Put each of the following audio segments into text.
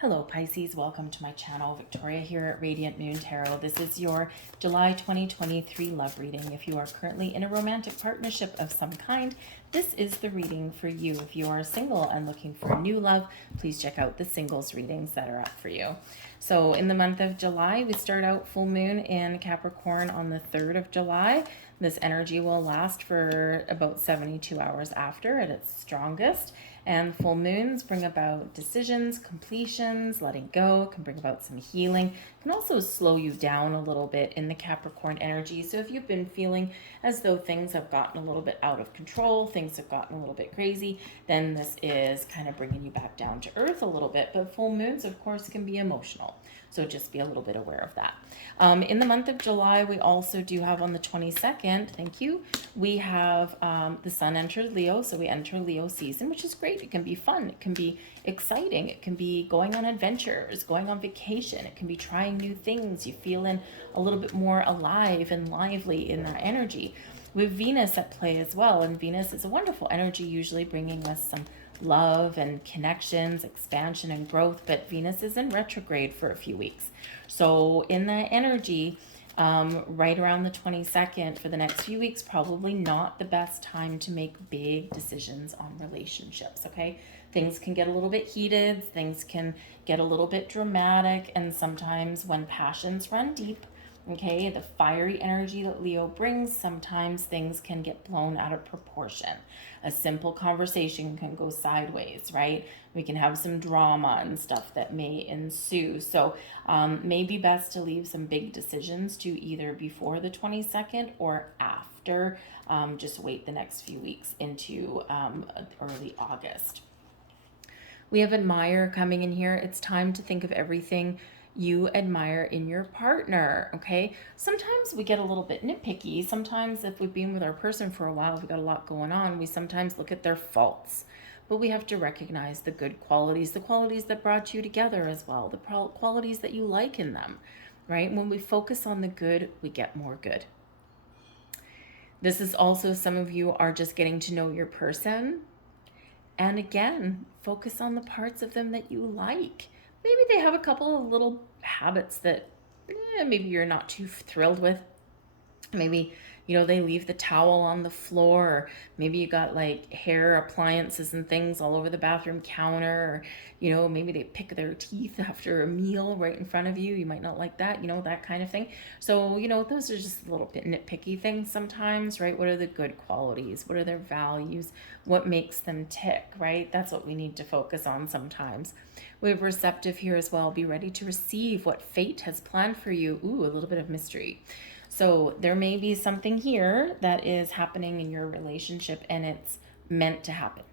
Hello Pisces, welcome to my channel. Victoria here at Radiant Moon Tarot. This is your July 2023 love reading. If you are currently in a romantic partnership of some kind, this is the reading for you. If you are single and looking for new love, please check out the singles readings that are up for you. So in the month of July, we start out full moon in Capricorn on the 3rd of July. This energy will last for about 72 hours after at its strongest. And full moons bring about decisions, completions, letting go, can bring about some healing, can also slow you down a little bit in the Capricorn energy. So if you've been feeling as though things have gotten a little bit out of control, things have gotten a little bit crazy, then this is kind of bringing you back down to earth a little bit. But full moons, of course, can be emotional. So just be a little bit aware of that. In the month of July, we also do have on the 22nd, thank you, we have the sun entered Leo. So we enter Leo season, which is great. It can be fun. It can be exciting. It can be going on adventures, going on vacation. It can be trying new things. You feeling a little bit more alive and lively in that energy. With Venus at play as well. And Venus is a wonderful energy, usually bringing us some love and connections, expansion and growth, but Venus is in retrograde for a few weeks. So in that energy, right around the 22nd for the next few weeks, probably not the best time to make big decisions on relationships, okay? Things can get a little bit heated, things can get a little bit dramatic, and sometimes when passions run deep, okay, the fiery energy that Leo brings, sometimes things can get blown out of proportion. A simple conversation can go sideways, right? We can have some drama and stuff that may ensue. So may be best to leave some big decisions to either before the 22nd or after. Just wait the next few weeks into early August. We have admire coming in here. It's time to think of everything you admire in your partner, okay? Sometimes we get a little bit nitpicky. Sometimes if we've been with our person for a while, we've got a lot going on, we sometimes look at their faults. But we have to recognize the good qualities, the qualities that brought you together as well, the qualities that you like in them, right? When we focus on the good, we get more good. This is also, some of you are just getting to know your person. And again, focus on the parts of them that you like. Maybe they have a couple of little habits that maybe you're not too thrilled with. Maybe, they leave the towel on the floor, or maybe you got like hair appliances and things all over the bathroom counter, or, maybe they pick their teeth after a meal right in front of you. You might not like that, that kind of thing. So, those are just a little bit nitpicky things sometimes, right? What are the good qualities? What are their values? What makes them tick, right? That's what we need to focus on sometimes. We have receptive here as well. Be ready to receive what fate has planned for you. Ooh, a little bit of mystery. So there may be something here that is happening in your relationship and it's meant to happen.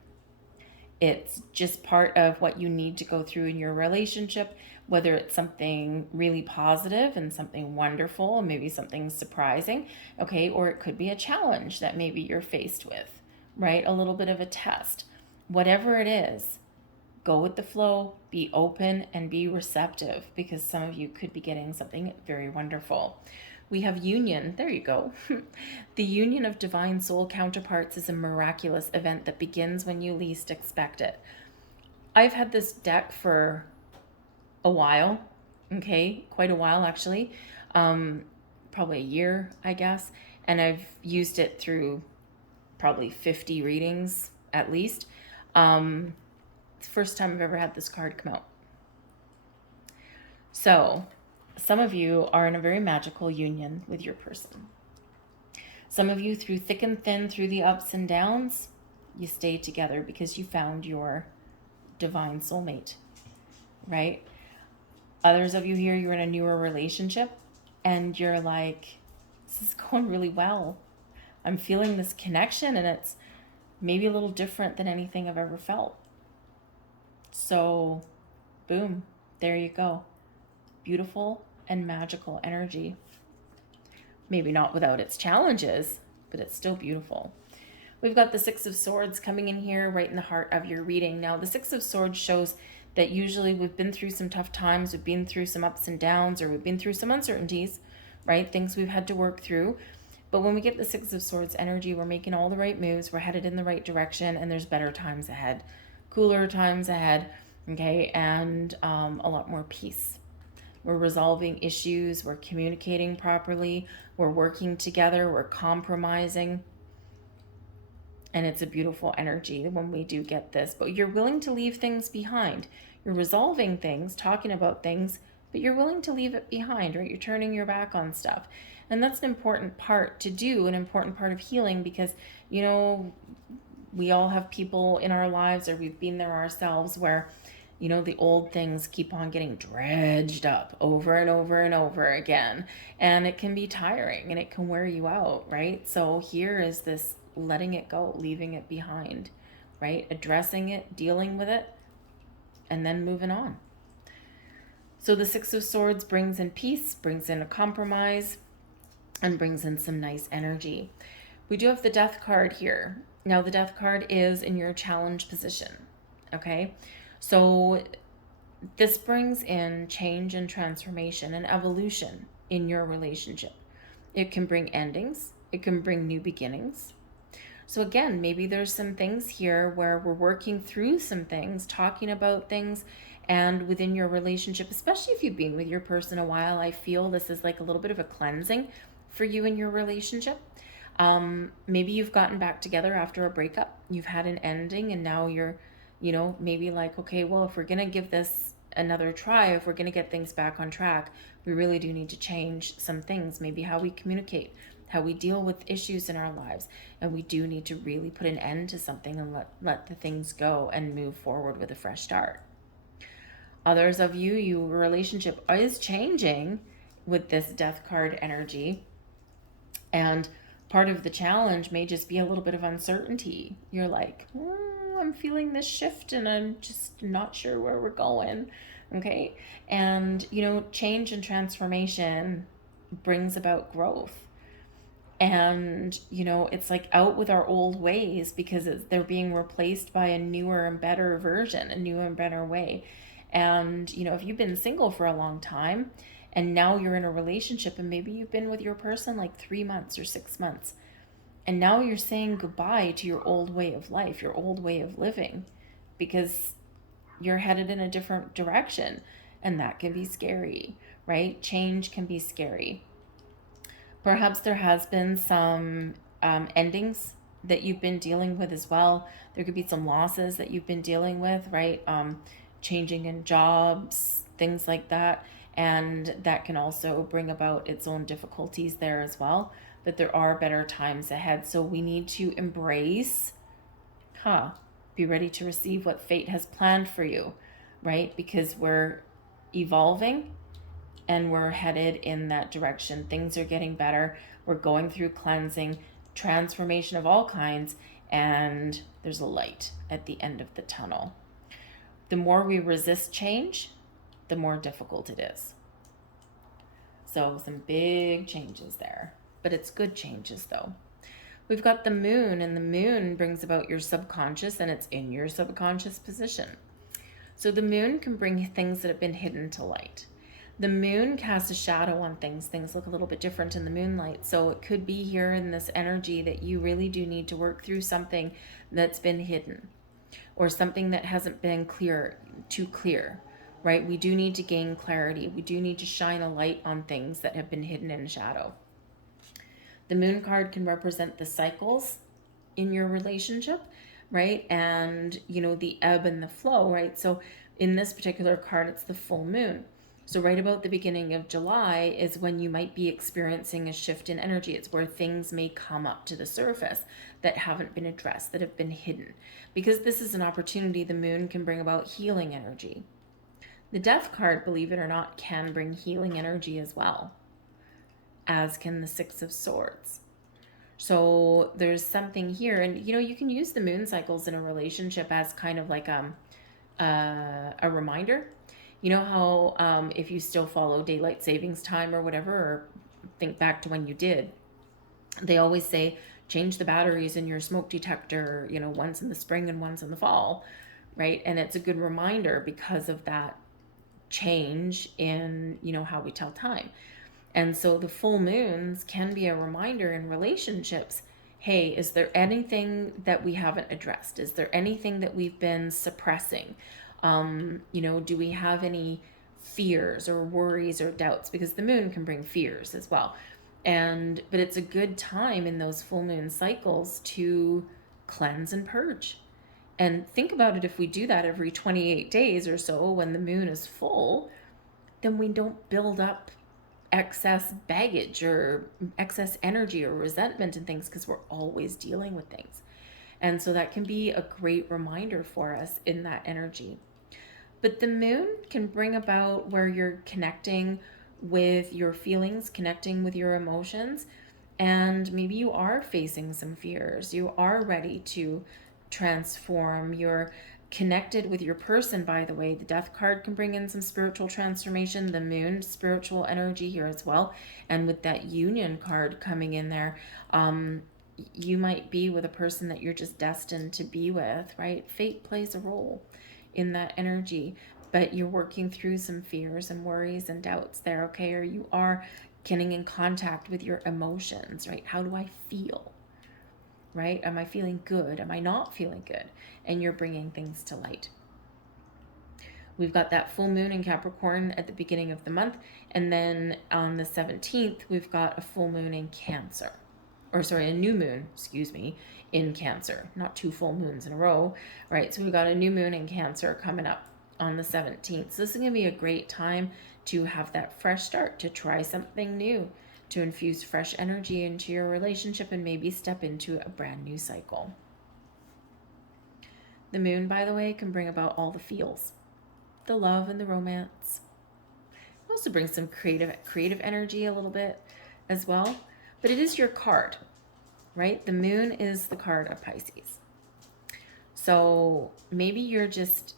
It's just part of what you need to go through in your relationship, whether it's something really positive and something wonderful, maybe something surprising, okay? Or it could be a challenge that maybe you're faced with, right? A little bit of a test. Whatever it is, go with the flow, be open and be receptive, because some of you could be getting something very wonderful. We have union. There you go. The union of divine soul counterparts is a miraculous event that begins when you least expect it. I've had this deck for a while, okay? Quite a while, actually. Probably a year, I guess. And I've used it through probably 50 readings at least. It's the first time I've ever had this card come out. So some of you are in a very magical union with your person. Some of you, through thick and thin, through the ups and downs, you stay together because you found your divine soulmate, right? Others of you here, you're in a newer relationship and you're like, this is going really well. I'm feeling this connection and it's maybe a little different than anything I've ever felt. So, boom, there you go. Beautiful and magical energy. Maybe not without its challenges, but it's still beautiful. We've got the Six of Swords coming in here right in the heart of your reading. Now, the Six of Swords shows that usually we've been through some tough times, we've been through some ups and downs, or we've been through some uncertainties, right? Things we've had to work through. But when we get the Six of Swords energy, we're making all the right moves, we're headed in the right direction, and there's better times ahead, cooler times ahead. okay, and a lot more peace. We're resolving issues, we're communicating properly, we're working together, we're compromising. And it's a beautiful energy when we do get this. But you're willing to leave things behind. You're resolving things, talking about things, but you're willing to leave it behind, right? You're turning your back on stuff. And that's an important part to do, an important part of healing, because, you know, we all have people in our lives, or we've been there ourselves, where, you know, the old things keep on getting dredged up over and over and over again. And it can be tiring and it can wear you out, right? So here is this letting it go, leaving it behind, right? Addressing it, dealing with it, and then moving on. So the Six of Swords brings in peace, brings in a compromise, and brings in some nice energy. We do have the Death card here. Now the Death card is in your challenge position, okay? So this brings in change and transformation and evolution in your relationship. It can bring endings. It can bring new beginnings. So again, maybe there's some things here where we're working through some things, talking about things, and within your relationship, especially if you've been with your person a while, I feel this is like a little bit of a cleansing for you in your relationship. Maybe you've gotten back together after a breakup, you've had an ending, and now you're, you know, maybe like, okay, well, if we're going to give this another try, if we're going to get things back on track, we really do need to change some things, maybe how we communicate, how we deal with issues in our lives. And we do need to really put an end to something and let the things go and move forward with a fresh start. Others of you, your relationship is changing with this Death card energy. And part of the challenge may just be a little bit of uncertainty. You're like, I'm feeling this shift and I'm just not sure where we're going. Okay. And, you know, change and transformation brings about growth. And, you know, it's like out with our old ways, because they're being replaced by a newer and better version, a new and better way. And, you know, if you've been single for a long time and now you're in a relationship, and maybe you've been with your person like 3 months or 6 months, and now you're saying goodbye to your old way of life, your old way of living, because you're headed in a different direction. And that can be scary, right? Change can be scary. Perhaps there has been some endings that you've been dealing with as well. There could be some losses that you've been dealing with, right? Changing in jobs, things like that. And that can also bring about its own difficulties there as well. But there are better times ahead. So we need to embrace, be ready to receive what fate has planned for you, right? Because we're evolving and we're headed in that direction. Things are getting better. We're going through cleansing, transformation of all kinds, and there's a light at the end of the tunnel. The more we resist change, the more difficult it is. So some big changes there, but it's good changes though. We've got the moon, and the moon brings about your subconscious, and it's in your subconscious position. So the moon can bring things that have been hidden to light. The moon casts a shadow on things. Things look a little bit different in the moonlight. So it could be here in this energy that you really do need to work through something that's been hidden, or something that hasn't been too clear, right? We do need to gain clarity. We do need to shine a light on things that have been hidden in shadow. The moon card can represent the cycles in your relationship, right? And, you know, the ebb and the flow, right? So in this particular card, it's the full moon. So right about the beginning of July is when you might be experiencing a shift in energy. It's where things may come up to the surface that haven't been addressed, that have been hidden. Because this is an opportunity, the moon can bring about healing energy. The Death card, believe it or not, can bring healing energy as well, as can the Six of Swords. So there's something here, and you know, you can use the moon cycles in a relationship as kind of like a reminder. You know how if you still follow daylight savings time or whatever, or think back to when you did, they always say change the batteries in your smoke detector, you know, once in the spring and once in the fall, right? And it's a good reminder because of that change in, you know, how we tell time. And so the full moons can be a reminder in relationships. Hey, is there anything that we haven't addressed? Is there anything that we've been suppressing? You know, do we have any fears or worries or doubts? Because the moon can bring fears as well. But it's a good time in those full moon cycles to cleanse and purge. And think about it, if we do that every 28 days or so when the moon is full, then we don't build up excess baggage or excess energy or resentment and things, because we're always dealing with things. And so that can be a great reminder for us in that energy. But the moon can bring about where you're connecting with your feelings, connecting with your emotions, and maybe you are facing some fears. You are ready to transform. You're connected with your person, by the way. The death card can bring in some spiritual transformation, the moon, spiritual energy here as well. And with that union card coming in there, you might be with a person that you're just destined to be with, right? Fate plays a role in that energy, but you're working through some fears and worries and doubts there, okay? Or you are getting in contact with your emotions, right? How do I feel, right? Am I feeling good? Am I not feeling good? And you're bringing things to light. We've got that full moon in Capricorn at the beginning of the month. And then on the 17th, we've got a full moon in Cancer. Or sorry, a new moon, excuse me, in Cancer. Not two full moons in a row, right? So we've got a new moon in Cancer coming up on the 17th. So this is going to be a great time to have that fresh start, to try something new, to infuse fresh energy into your relationship and maybe step into a brand new cycle. The moon, by the way, can bring about all the feels, the love and the romance. It also brings some creative energy a little bit as well. But it is your card, right? The moon is the card of Pisces. So maybe you're just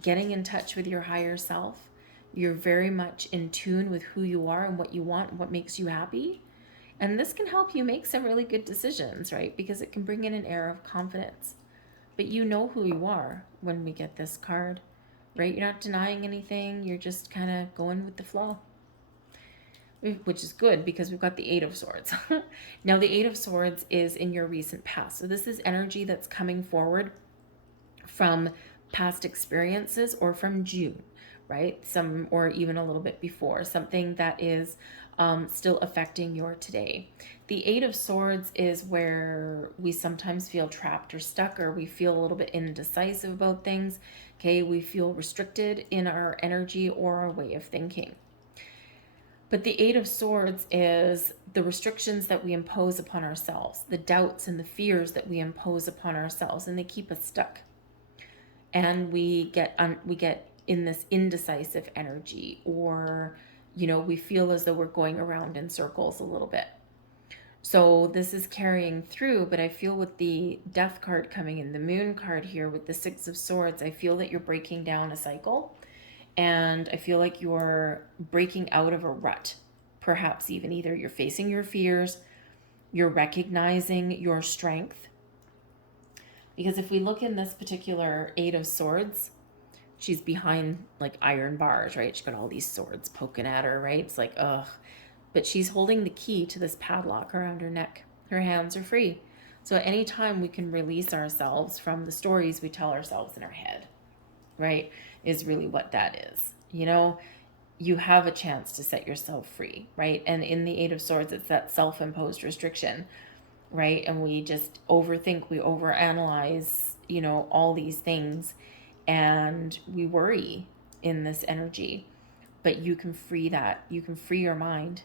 getting in touch with your higher self. You're very much in tune with who you are and what you want and what makes you happy. And this can help you make some really good decisions, right? Because it can bring in an air of confidence. But you know who you are when we get this card, right? You're not denying anything. You're just kind of going with the flow, which is good because we've got the Eight of Swords. Now, the Eight of Swords is in your recent past. So this is energy that's coming forward from past experiences or from June, right? Or even a little bit before, something that is still affecting your today. The Eight of Swords is where we sometimes feel trapped or stuck, or we feel a little bit indecisive about things. Okay, we feel restricted in our energy or our way of thinking. But the Eight of Swords is the restrictions that we impose upon ourselves, the doubts and the fears that we impose upon ourselves, and they keep us stuck. And we get in this indecisive energy, or we feel as though we're going around in circles a little bit. So this is carrying through, but I feel with the Death card coming in, the Moon card here with the Six of Swords, I feel that you're breaking down a cycle. And I feel like you're breaking out of a rut. Perhaps even either you're facing your fears, you're recognizing your strength. Because if we look in this particular Eight of Swords, she's behind like iron bars, right? She's got all these swords poking at her, right? It's like, ugh. But she's holding the key to this padlock around her neck. Her hands are free. So at any time we can release ourselves from the stories we tell ourselves in our head, right? Is really what that is. You have a chance to set yourself free, right? And in the Eight of Swords, it's that self-imposed restriction, right? And we just overthink, we overanalyze, all these things, and we worry in this energy. But you can free that. You can free your mind,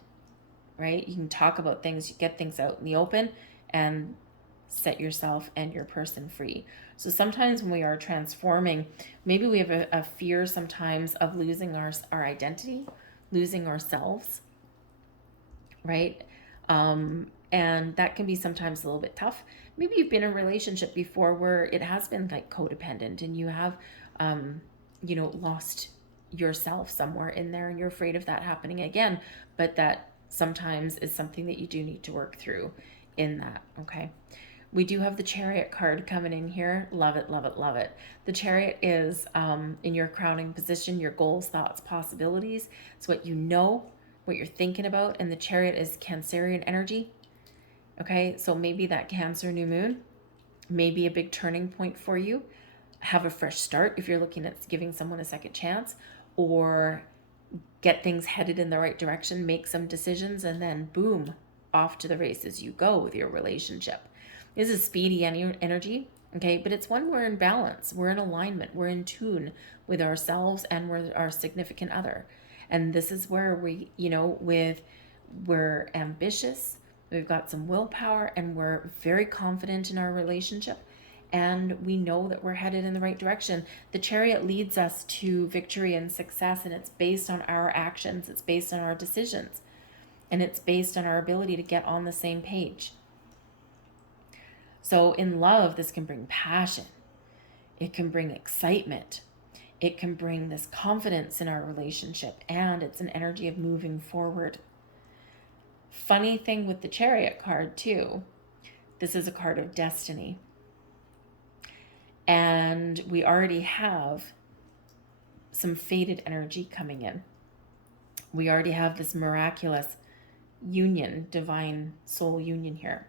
right? You can talk about things, you get things out in the open, and set yourself and your person free. So sometimes when we are transforming, maybe we have a fear sometimes of losing our identity, losing ourselves, right? And that can be sometimes a little bit tough. Maybe you've been in a relationship before where it has been like codependent, and you have, lost yourself somewhere in there, and you're afraid of that happening again. But that sometimes is something that you do need to work through in that, okay? We do have the Chariot card coming in here. Love it, love it, love it. The Chariot is in your crowning position, your goals, thoughts, possibilities. It's what you know, what you're thinking about. And the Chariot is Cancerian energy. Okay, so maybe that Cancer new moon may be a big turning point for you. have a fresh start if you're looking at giving someone a second chance, or get things headed in the right direction, make some decisions, and then boom, off to the races you go with your relationship. This is speedy energy, okay? But it's when we're in balance, we're in alignment, we're in tune with ourselves and with our significant other. And this is where we, we're ambitious, we've got some willpower, and we're very confident in our relationship. And we know that we're headed in the right direction. The Chariot leads us to victory and success, and it's based on our actions, it's based on our decisions, and it's based on our ability to get on the same page. So in love, this can bring passion, it can bring excitement, it can bring this confidence in our relationship, and it's an energy of moving forward. Funny thing with the Chariot card too, this is a card of destiny. And we already have some fated energy coming in. We already have this miraculous union, divine soul union here.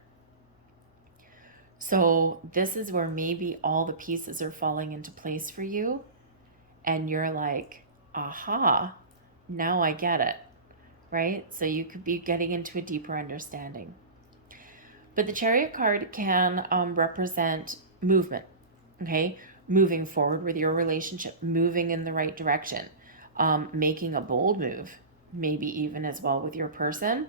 So this is where maybe all the pieces are falling into place for you. And you're like, aha, now I get it, right? So you could be getting into a deeper understanding. But the Chariot card can represent movement, okay? Moving forward with your relationship, moving in the right direction, making a bold move, maybe even as well with your person.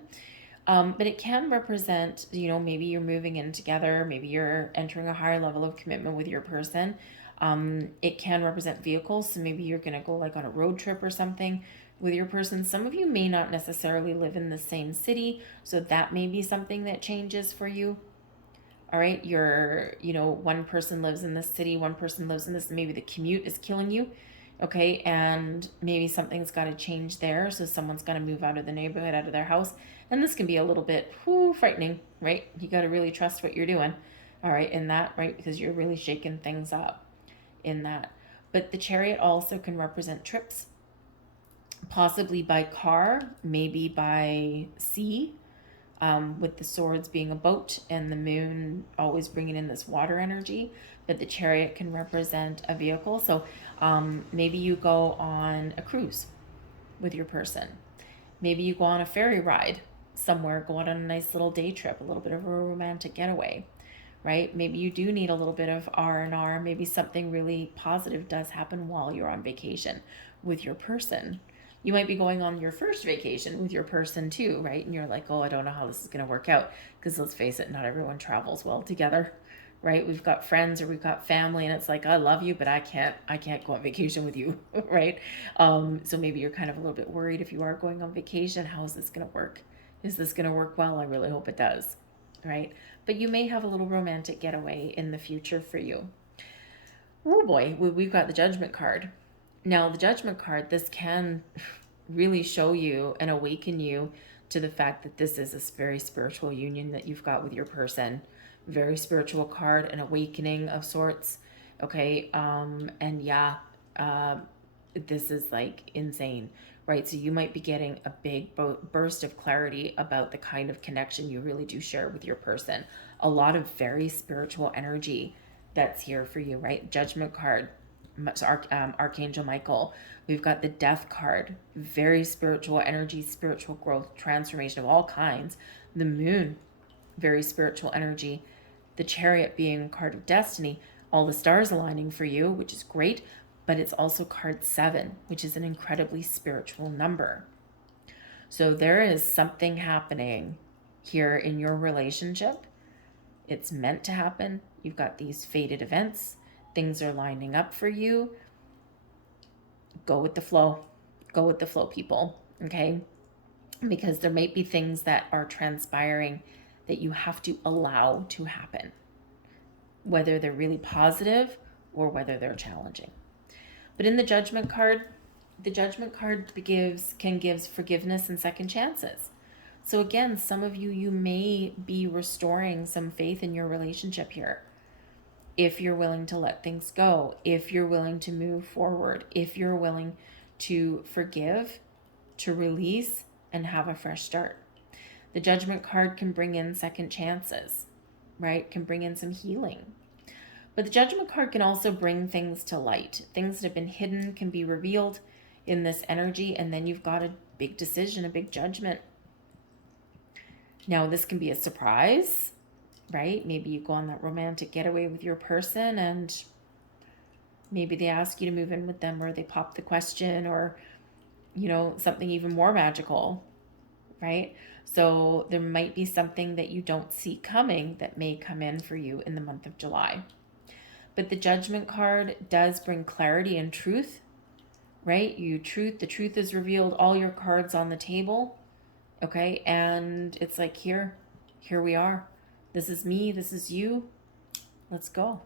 But it can represent, maybe you're moving in together, maybe you're entering a higher level of commitment with your person. It can represent vehicles, so maybe you're going to go like on a road trip or something with your person. Some of you may not necessarily live in the same city, so that may be something that changes for you. All right, one person lives in this city, one person lives in this, maybe the commute is killing you, okay, and maybe something's got to change there, so someone's got to move out of the neighborhood, out of their house, and this can be a little bit frightening, right? You got to really trust what you're doing, all right, in that, right, because you're really shaking things up in that. But the Chariot also can represent trips, possibly by car, maybe by sea, with the swords being a boat and the moon always bringing in this water energy. But the Chariot can represent a vehicle. So maybe you go on a cruise with your person. Maybe you go on a ferry ride somewhere, go out on a nice little day trip, a little bit of a romantic getaway, right? Maybe you do need a little bit of R&R. Maybe something really positive does happen while you're on vacation with your person. You might be going on your first vacation with your person too, right? And you're like, oh, I don't know how this is going to work out. Because let's face it, not everyone travels well together, right? We've got friends or we've got family, and it's like, I love you, but I can't go on vacation with you, right? So maybe you're kind of a little bit worried if you are going on vacation. How is this going to work? Is this going to work well? I really hope it does, right? But you may have a little romantic getaway in the future for you. Oh boy, we've got the Judgment card. Now, the Judgment card, this can really show you and awaken you to the fact that this is a very spiritual union that you've got with your person. Very spiritual card, an awakening of sorts. Okay, this is like insane, right? So you might be getting a big burst of clarity about the kind of connection you really do share with your person. A lot of very spiritual energy that's here for you, right? Judgment card, Archangel Michael. We've got the Death card, very spiritual energy, spiritual growth, transformation of all kinds. The Moon, very spiritual energy. The Chariot being a card of destiny, all the stars aligning for you, which is great, but it's also card 7, which is an incredibly spiritual number. So there is something happening here in your relationship. It's meant to happen. You've got these fated events. Things are lining up for you. Go with the flow. Go with the flow, people. Okay? Because there might be things that are transpiring that you have to allow to happen, whether they're really positive or whether they're challenging. But in the Judgment card can give forgiveness and second chances. So again, some of you may be restoring some faith in your relationship here. If you're willing to let things go, if you're willing to move forward, if you're willing to forgive, to release, and have a fresh start. The Judgment card can bring in second chances, right? Can bring in some healing. But the Judgment card can also bring things to light. Things that have been hidden can be revealed in this energy, and then you've got a big decision, a big judgment. Now, this can be a surprise, right? Maybe you go on that romantic getaway with your person and maybe they ask you to move in with them, or they pop the question, or, you know, something even more magical, right? So there might be something that you don't see coming that may come in for you in the month of July. But the Judgment card does bring clarity and truth, right? The truth is revealed, all your cards on the table, okay? And it's like, here we are. This is me, this is you. Let's go.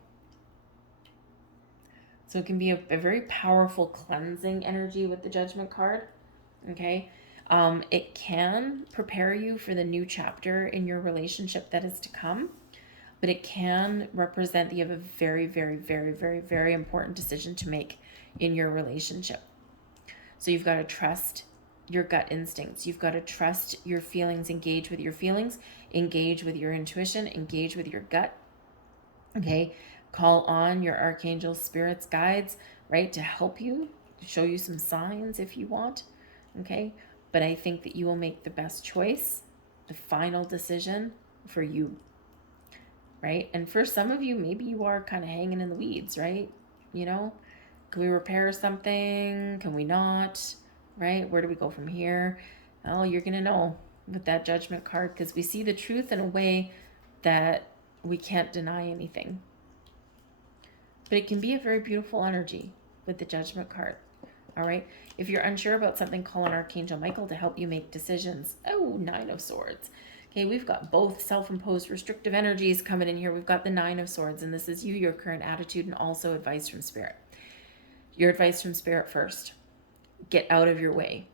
So it can be a very powerful cleansing energy with the Judgment card, okay? It can prepare you for the new chapter in your relationship that is to come, but it can represent that you have a very, very, very, very, very important decision to make in your relationship. So you've got to trust your gut instincts. You've got to trust your feelings, engage with your feelings, engage with your intuition, engage with your gut, okay? Call on your archangels, spirits, guides, right, to help you, to show you some signs if you want, okay? But I think that you will make the best choice, the final decision for you, right? And for some of you, maybe you are kind of hanging in the weeds, right? You know, can we repair something? Can we not? Right? Where do we go from here? Well, you're going to know with that Judgment card, because we see the truth in a way that we can't deny anything. But it can be a very beautiful energy with the Judgment card. All right. If you're unsure about something, call on Archangel Michael to help you make decisions. Oh, Nine of Swords. Okay, we've got both self-imposed restrictive energies coming in here. We've got the Nine of Swords, and this is you, your current attitude, and also advice from Spirit. Your advice from Spirit first. Get out of your way.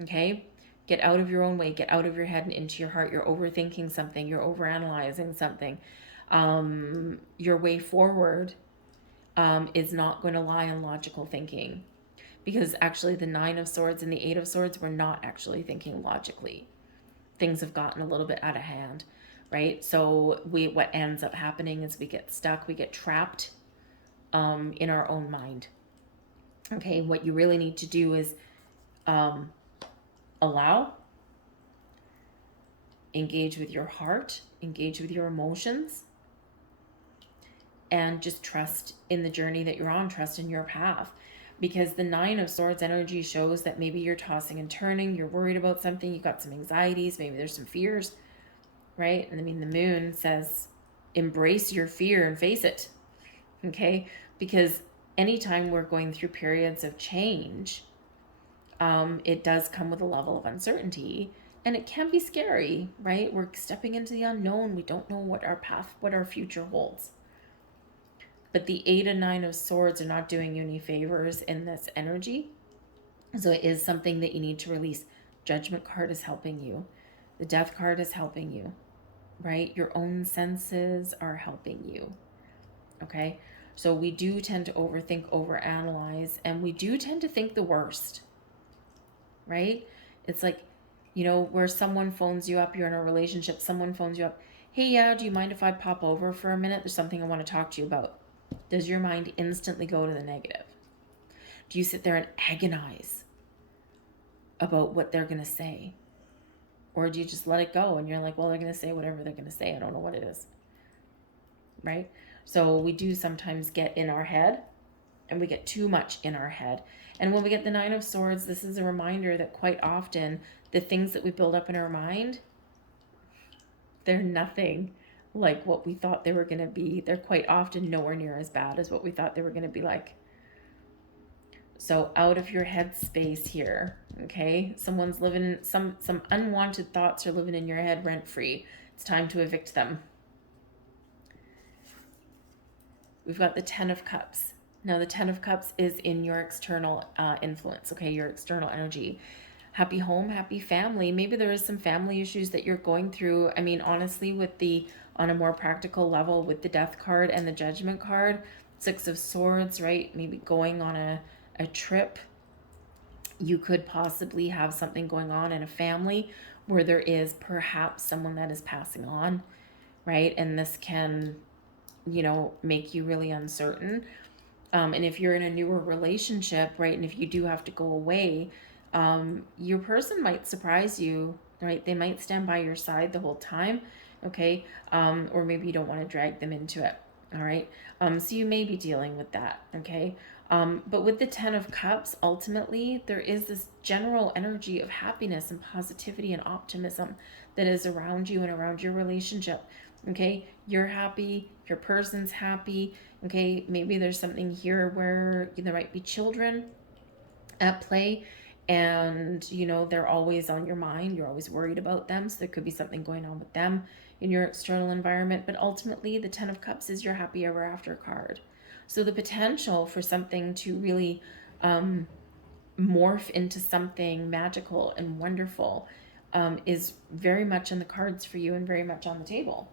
Okay? Get out of your own way. Get out of your head and into your heart. You're overthinking something. You're overanalyzing something. Your way forward is not going to lie on logical thinking. Because actually the Nine of Swords and the Eight of Swords were not actually thinking logically. Things have gotten a little bit out of hand, right? So what ends up happening is we get stuck, we get trapped in our own mind. Okay, what you really need to do is allow, engage with your heart, engage with your emotions, and just trust in the journey that you're on, trust in your path. Because the Nine of Swords energy shows that maybe you're tossing and turning, you're worried about something, you've got some anxieties, maybe there's some fears, right? And I mean, the Moon says, embrace your fear and face it, okay? Because anytime we're going through periods of change, it does come with a level of uncertainty, and it can be scary, right? We're stepping into the unknown. We don't know what our path, what our future holds. But the Eight and Nine of Swords are not doing you any favors in this energy. So it is something that you need to release. Judgment card is helping you. The Death card is helping you, right? Your own senses are helping you, okay? So we do tend to overthink, overanalyze, and we do tend to think the worst, right? It's like, you know, where someone phones you up, you're in a relationship, someone phones you up, hey, yeah, do you mind if I pop over for a minute? There's something I want to talk to you about. Does your mind instantly go to the negative? Do you sit there and agonize about what they're going to say? Or do you just let it go and you're like, well, they're going to say whatever they're going to say. I don't know what it is. Right? So we do sometimes get in our head, and we get too much in our head. And when we get the Nine of Swords, this is a reminder that quite often the things that we build up in our mind, they're nothing like what we thought they were going to be. They're quite often nowhere near as bad as what we thought they were going to be like. So out of your head space here, okay? Someone's living in, some unwanted thoughts are living in your head rent-free. It's time to evict them. We've got the Ten of Cups. Now the Ten of Cups is in your external influence, okay? Your external energy. Happy home, happy family. Maybe there is some family issues that you're going through. I mean, honestly, with the, on a more practical level, with the Death card and the Judgment card, Six of Swords, right? Maybe going on a trip. You could possibly have something going on in a family where there is perhaps someone that is passing on, right? And this can you know, make you really uncertain. And if you're in a newer relationship, right, and if you do have to go away, your person might surprise you, right? They might stand by your side the whole time, okay? Or maybe you don't want to drag them into it, all right? So you may be dealing with that, okay? But with the Ten of Cups, ultimately, there is this general energy of happiness and positivity and optimism that is around you and around your relationship, okay? You're happy, your person's happy, okay? Maybe there's something here where there might be children at play, and you know they're always on your mind, you're always worried about them, so there could be something going on with them in your external environment. But ultimately the Ten of Cups is your happy ever after card, so the potential for something to really morph into something magical and wonderful is very much in the cards for you and very much on the table.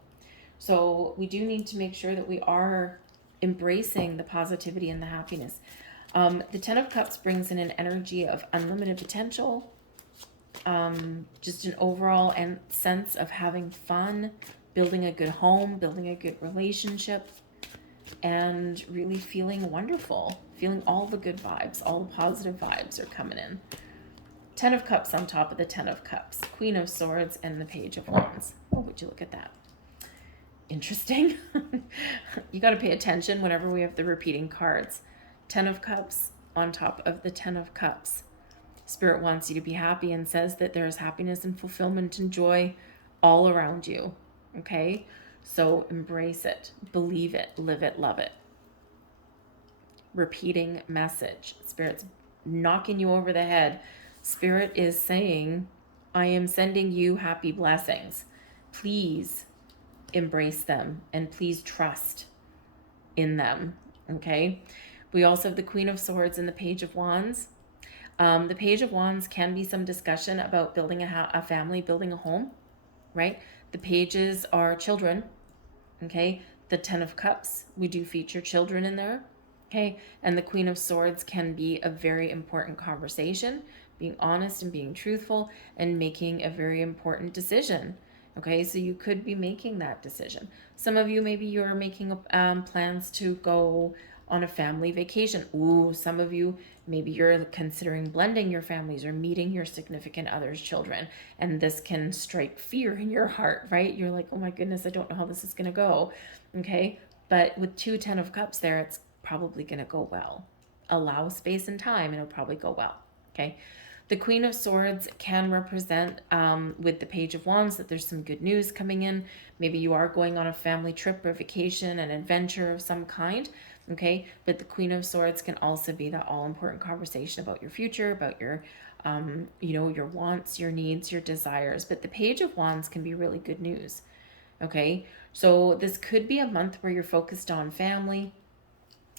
So we do need to make sure that we are embracing the positivity and the happiness. The Ten of Cups brings in an energy of unlimited potential, just an overall sense of having fun, building a good home, building a good relationship, and really feeling wonderful, feeling all the good vibes, all the positive vibes are coming in. Ten of Cups on top of the Ten of Cups, Queen of Swords, and the Page of Wands. Oh, would you look at that? Interesting. You got to pay attention whenever we have the repeating cards. Ten of Cups on top of the Ten of Cups. Spirit wants you to be happy and says that there is happiness and fulfillment and joy all around you. Okay? So embrace it, believe it, live it, love it. Repeating message. Spirit's knocking you over the head. Spirit is saying, I am sending you happy blessings. Please embrace them and please trust in them. Okay? We also have the Queen of Swords and the Page of Wands. The Page of Wands can be some discussion about building a family, building a home, right? The pages are children, okay? The Ten of Cups, we do feature children in there, okay? And the Queen of Swords can be a very important conversation, being honest and being truthful and making a very important decision, okay? So you could be making that decision. Some of you, maybe you're making plans to go on a family vacation. Ooh, some of you, maybe you're considering blending your families or meeting your significant other's children. And this can strike fear in your heart, right? You're like, oh my goodness, I don't know how this is going to go. Okay. But with 2 Ten of Cups there, it's probably going to go well. Allow space and time and it'll probably go well. Okay. The Queen of Swords can represent, with the Page of Wands, that there's some good news coming in. Maybe you are going on a family trip or vacation, an adventure of some kind. Okay, but the Queen of Swords can also be that all-important conversation about your future, about your, your wants, your needs, your desires. But the Page of Wands can be really good news. Okay, so this could be a month where you're focused on family,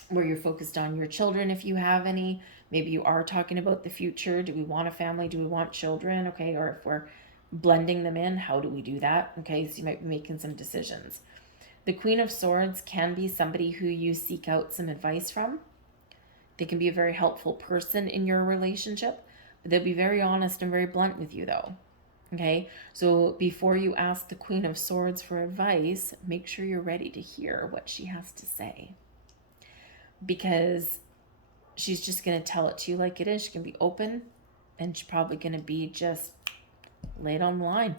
where you're focused on your children if you have any. Maybe you are talking about the future. Do we want a family? Do we want children? Okay, or if we're blending them in, how do we do that? Okay, so you might be making some decisions. The Queen of Swords can be somebody who you seek out some advice from. They can be a very helpful person in your relationship, but they'll be very honest and very blunt with you though. Okay, so before you ask the Queen of Swords for advice, make sure you're ready to hear what she has to say. Because she's just going to tell it to you like it is. She can be open and she's probably going to be just laid on the line,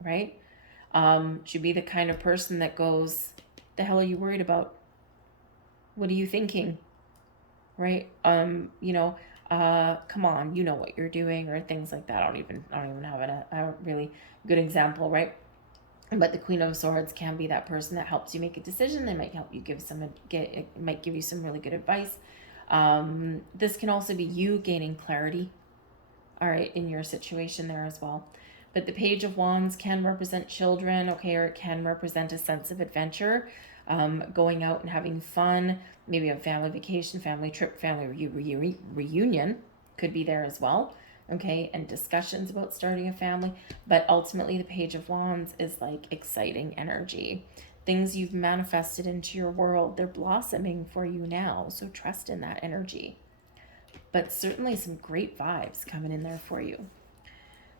right? She'd be the kind of person that goes, the hell are you worried about? What are you thinking? Right? Come on, you know what you're doing, or things like that. I don't even have a really good example, right? But the Queen of Swords can be that person that helps you make a decision. They might help you might give you some really good advice. This can also be you gaining clarity, all right, in your situation there as well. But the Page of Wands can represent children, okay, or it can represent a sense of adventure, going out and having fun, maybe a family vacation, family trip, family reunion could be there as well, okay, and discussions about starting a family. But ultimately, the Page of Wands is like exciting energy. Things you've manifested into your world, they're blossoming for you now, so trust in that energy. But certainly some great vibes coming in there for you.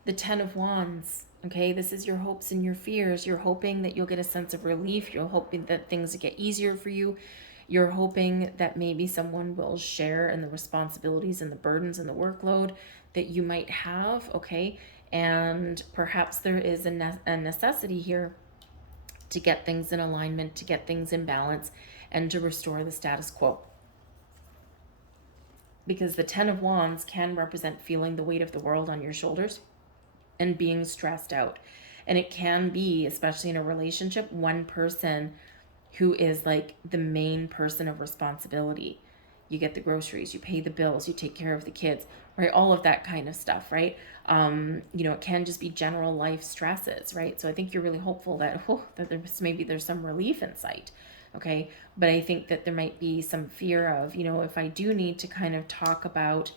The Ten of Wands, Okay, this is your hopes and your fears. You're hoping that you'll get a sense of relief. You're hoping that things get easier for you. You're hoping that maybe someone will share in the responsibilities and the burdens and the workload that you might have, okay? And perhaps there is a necessity here to get things in alignment, to get things in balance, and to restore the status quo. Because the Ten of Wands can represent feeling the weight of the world on your shoulders and being stressed out. And it can be, especially in a relationship, one person who is like the main person of responsibility. You get the groceries, you pay the bills, you take care of the kids, right? All of that kind of stuff, right? It can just be general life stresses, right? So I think you're really hopeful that there's some relief in sight, okay? But I think that there might be some fear of, if I do need to kind of talk about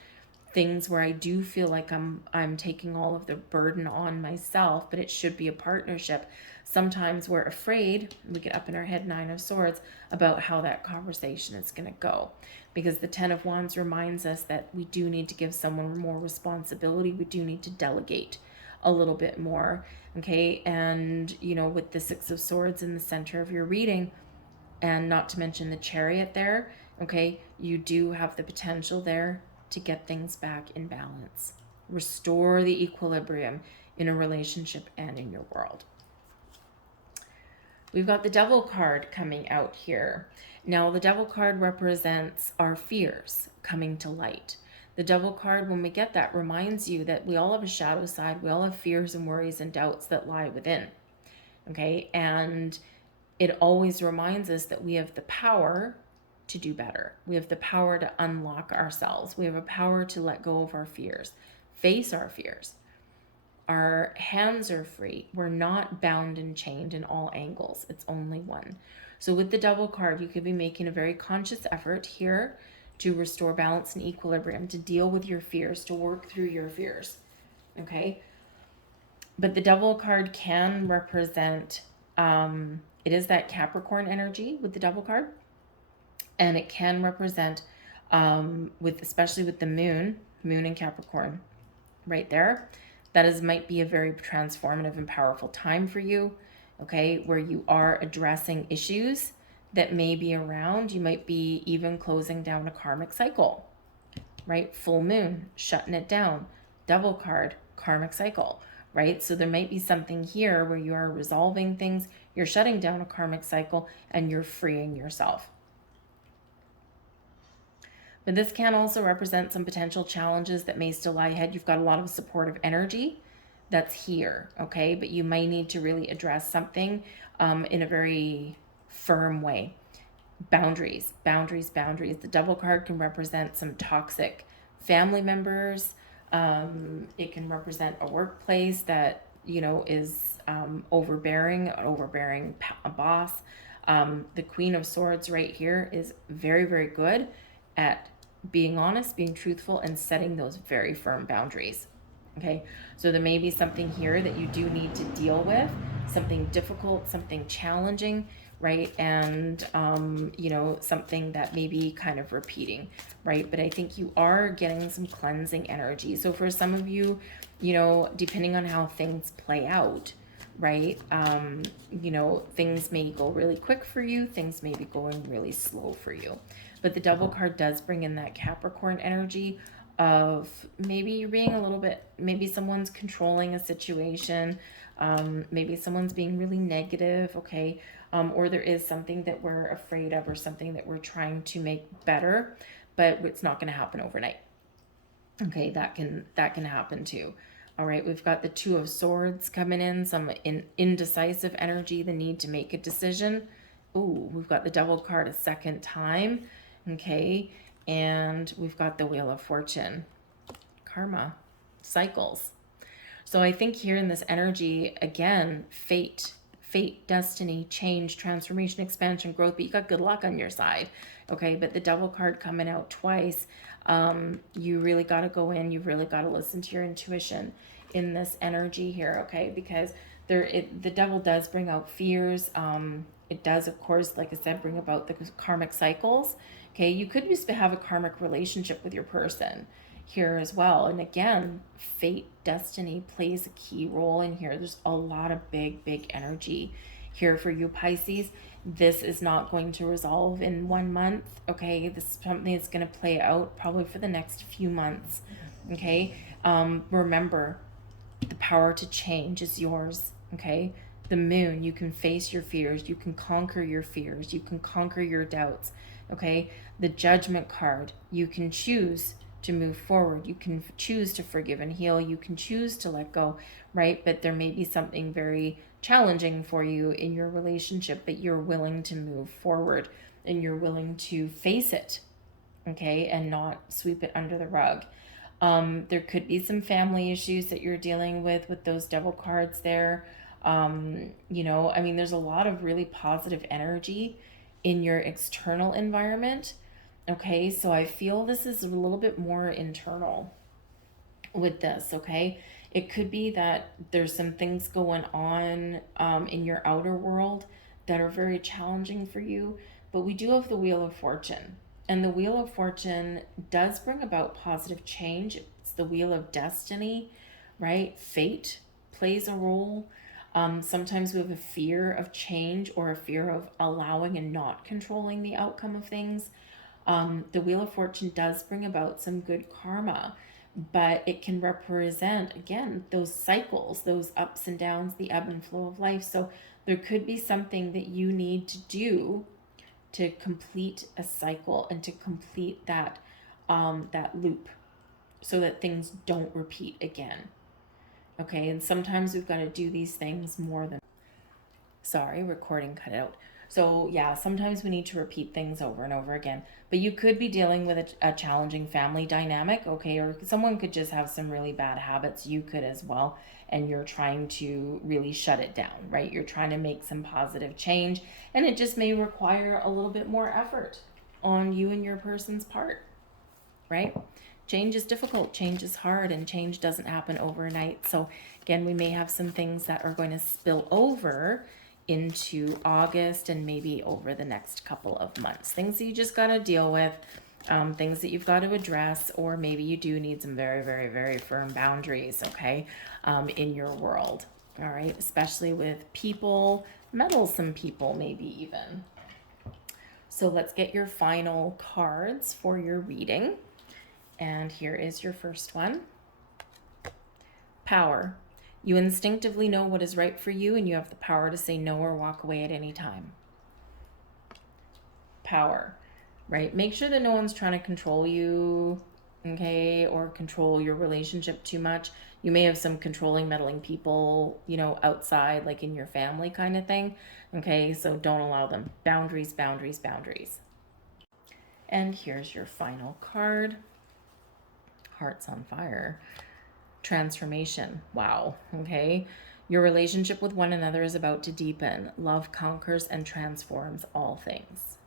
things where I do feel like I'm taking all of the burden on myself, but it should be a partnership. Sometimes we're afraid, we get up in our head, Nine of Swords, about how that conversation is going to go. Because the Ten of Wands reminds us that we do need to give someone more responsibility. We do need to delegate a little bit more. Okay. And, with the Six of Swords in the center of your reading, and not to mention the Chariot there, okay, you do have the potential there to get things back in balance. Restore the equilibrium in a relationship and in your world. We've got the Devil card coming out here. Now, the Devil card represents our fears coming to light. The Devil card, when we get that, reminds you that we all have a shadow side. We all have fears and worries and doubts that lie within. Okay, and it always reminds us that we have the power to do better. We have the power to unlock ourselves. We have a power to let go of our fears, face our fears. Our hands are free. We're not bound and chained in all angles. It's only one. So with the Devil card, you could be making a very conscious effort here to restore balance and equilibrium, to deal with your fears, to work through your fears. Okay? But the Devil card can represent, it is that Capricorn energy with the Devil card. And it can represent, especially with the moon in Capricorn right there, might be a very transformative and powerful time for you, okay, where you are addressing issues that may be around. You might be even closing down a karmic cycle, right? Full moon, shutting it down. Devil card, karmic cycle, right? So there might be something here where you are resolving things, you're shutting down a karmic cycle, and you're freeing yourself. But this can also represent some potential challenges that may still lie ahead. You've got a lot of supportive energy that's here, okay? But you may need to really address something in a very firm way. Boundaries. The Devil card can represent some toxic family members. It can represent a workplace that, is overbearing a boss. The Queen of Swords right here is very, very good at being honest, being truthful, and setting those very firm boundaries. Okay, so there may be something here that you do need to deal with, something difficult, something challenging, right? And, something that may be kind of repeating, right? But I think you are getting some cleansing energy. So for some of you, depending on how things play out, right? Things may go really quick for you. Things may be going really slow for you. But the Devil card does bring in that Capricorn energy of maybe you're being a little bit, maybe someone's controlling a situation. Maybe someone's being really negative, okay? Or there is something that we're afraid of or something that we're trying to make better, but it's not going to happen overnight. Okay, that can happen too. All right, we've got the Two of Swords coming in, some indecisive energy, the need to make a decision. Ooh, we've got the Devil card a second time. Okay, and we've got the Wheel of Fortune, karma, cycles. So I think here in this energy, again, fate, destiny, change, transformation, expansion, growth, but you got good luck on your side. Okay, but the Devil card coming out twice, you really got to go in, you've really got to listen to your intuition in this energy here, okay, because the Devil does bring out fears. It does, of course, like I said, bring about the karmic cycles. Okay, you could just have a karmic relationship with your person. here as well. And again, fate, destiny plays a key role in here. There's a lot of big energy here for you, Pisces. This is not going to resolve in 1 month, okay? This is something that's going to play out probably for the next few months, okay? Remember, the power to change is yours, okay? The moon, you can face your fears, you can conquer your fears, you can conquer your doubts, okay? The Judgment card, you can choose to move forward, you can choose to forgive and heal, you can choose to let go, right? But there may be something very challenging for you in your relationship, but you're willing to move forward and you're willing to face it, okay, and not sweep it under the rug. There could be some family issues that you're dealing with those devil cards there. You know, I mean, there's a lot of really positive energy in your external environment. Okay, so I feel this is a little bit more internal with this, okay? It could be that there's some things going on in your outer world that are very challenging for you, but we do have the Wheel of Fortune. And the Wheel of Fortune does bring about positive change. It's the Wheel of Destiny, right? Fate plays a role. Sometimes we have a fear of change or a fear of allowing and not controlling the outcome of things. The Wheel of Fortune does bring about some good karma, but it can represent, again, those cycles, those ups and downs, the ebb and flow of life. So there could be something that you need to do to complete a cycle and to complete that loop so that things don't repeat again. Okay, and sometimes we've got to do these things more than... Sorry, recording cut out. So yeah, sometimes we need to repeat things over and over again. But you could be dealing with a challenging family dynamic, okay? Or someone could just have some really bad habits. You could as well. And you're trying to really shut it down, right? You're trying to make some positive change. And it just may require a little bit more effort on you and your person's part, right? Change is difficult, change is hard, and change doesn't happen overnight. So again, we may have some things that are going to spill over into August and maybe over the next couple of months. Things that you just got to deal with, things that you've got to address, or maybe you do need some very firm boundaries, okay, in your world, all right, especially with people, meddlesome people maybe even. So let's get your final cards for your reading. And here is your first one. Power. You instinctively know what is right for you, and you have the power to say no or walk away at any time. Power, right? Make sure that no one's trying to control you, okay, or control your relationship too much. You may have some controlling, meddling people, you know, outside, like in your family kind of thing, okay? So don't allow them. Boundaries, boundaries, boundaries. And here's your final card. Hearts on fire. Transformation. Wow. Okay. Your relationship with one another is about to deepen. Love conquers and transforms all things.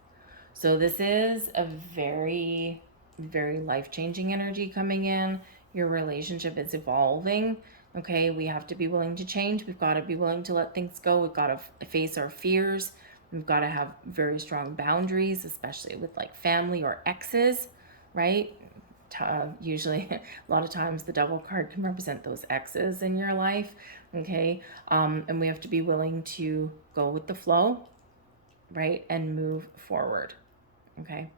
So this is a very life-changing energy coming in. Your relationship is evolving. Okay. We have to be willing to change. We've got to be willing to let things go. We've got to face our fears. We've got to have very strong boundaries, especially with like family or exes, right? Usually a lot of times the devil card can represent those exes in your life, okay? And we have to be willing to go with the flow, right? And move forward, okay?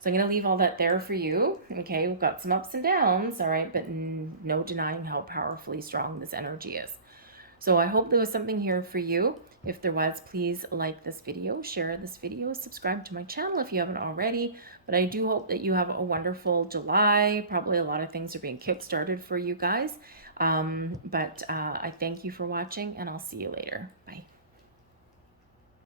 So I'm going to leave all that there for you, okay? We've got some ups and downs, all right? But no denying how powerfully strong this energy is. So I hope there was something here for you. If there was, please like this video, share this video, subscribe to my channel if you haven't already. But I do hope that you have a wonderful July. Probably a lot of things are being kickstarted for you guys. I thank you for watching, and I'll see you later. Bye.